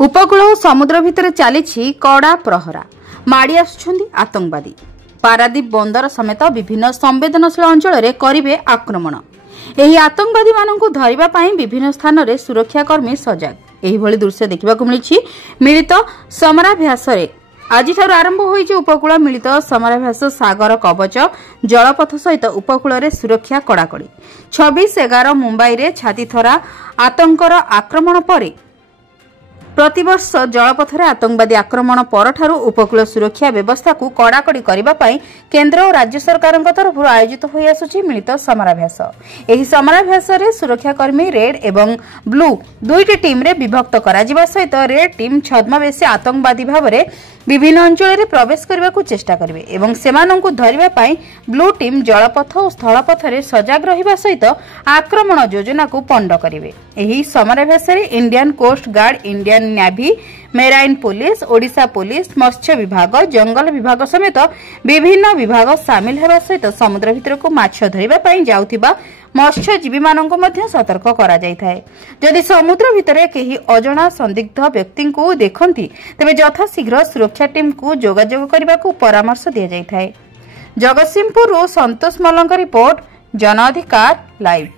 उपकूल और समुद्र भितर चली कड़ा प्रहरा माड़ी आसुछंदी आतंकवादी। पारादीप बंदर समेत विभिन्न संवेदनशील अंचल में करिवे आक्रमण। एही आतंकवादी मानकु धरिबा पई विभिन्न स्थान रे सुरक्षाकर्मी सजग। एही भली दृश्य देखिबाकु मिलित समराभ्यास आज आरंभ होइछि उपकूल मिलित समराभ्यास सागर कवच जलपथ सहित उपकूल रे सुरक्षा कड़ाकड़ी। 26/11 मुंबई रे छातीथरा आतंकर आक्रमण पर प्रतिवर्ष जलपथरे आतंकवादी आक्रमण परठारु उपकूल सुरक्षा व्यवस्था को कड़ाकड़ी करबा पई केंद्र और राज्य सरकार तरफ आयोजित होई आसुछि मिलित समराभ्यास। एही समराभ्यास रे सुरक्षाकर्मी रेड एवं ब्लू दुईटी टीम रे विभक्त करा जिबा सहित रेड टीम छद्मवेशी आतंकवादी भावरे विभिन्न अंचल रे प्रवेश करबा को चेष्टा करिवे एवं सेमानंकु धरिबा पई ब्लू टीम जलपथ और स्थलपथ रे सजग रहिबा सहित आक्रमण योजना को पंड करिवे। एही समराभ्यास रे Indian coast guard, Indian navy, marine police, Odisha police, मत्स्य विभाग, जंगल विभाग समेत विभिन्न विभाग सामिल हेबा सहित समुद्र भितर को माछ धरिबा पई जाउथिबा मत्स्यजीवी मानक मध्य सतर्क करा जायथाय। जदि समुद्र भितर केही अजଣା संदिग्ध व्यक्ति को देखंती तेबे यथाशीघ्र सुरक्षा टीम को जोगाजोग करबा को परामर्श दिया जायथाय। जगतसिंहपुर संतोष मल्लଙ୍କ रिपोर्ट, जन अधिकार लाइव।